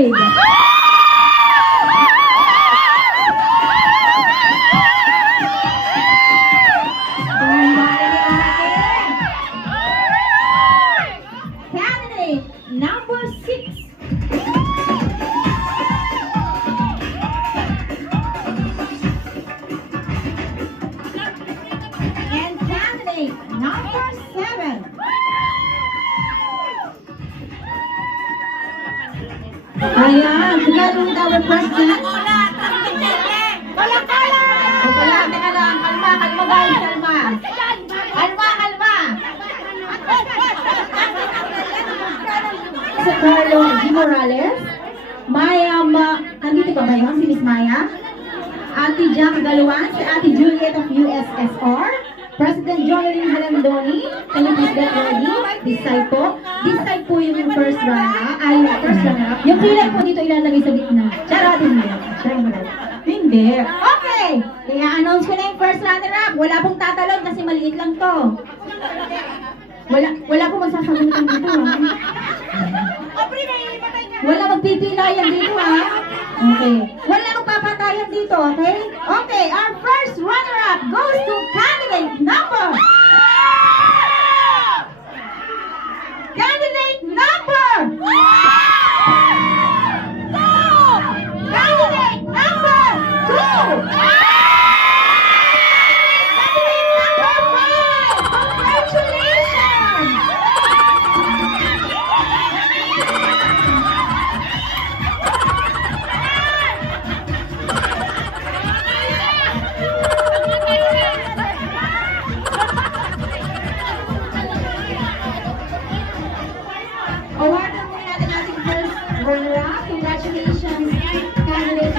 5. Candidate number 6. And candidate number 7. Ayan, together with our president. Wala, teka lang. Kalma, kalma guys, kalma. Kalma, kalma. Si Carlo G. Morales. Maya, nandito ba ngayon si Miss Maya? Ate Jack Galuan, si Ate Juliet of USSR. President Jonathan Halandoni, can you please get ready? This side po. This side po yung first runner-up. Ay, first runner-up. Yung kilay po dito ilalagay sa gitna. Charatin mo yan. Charatin mo yan. Hindi. Okay! Kaya announce ko na yung first runner-up. Wala pong tatalon kasi maliit lang to. Wala pong magsasagutan dito, ha? Wala magpipilayan dito, ha? Okay. Wala magpapatayan dito, okay? Okay, our first runner-up goes to candidate number... Candidate number... Candidate number 2! Candidate number 5! Congratulations! Awardan muna natin ating first runner-up. Congratulations, candidate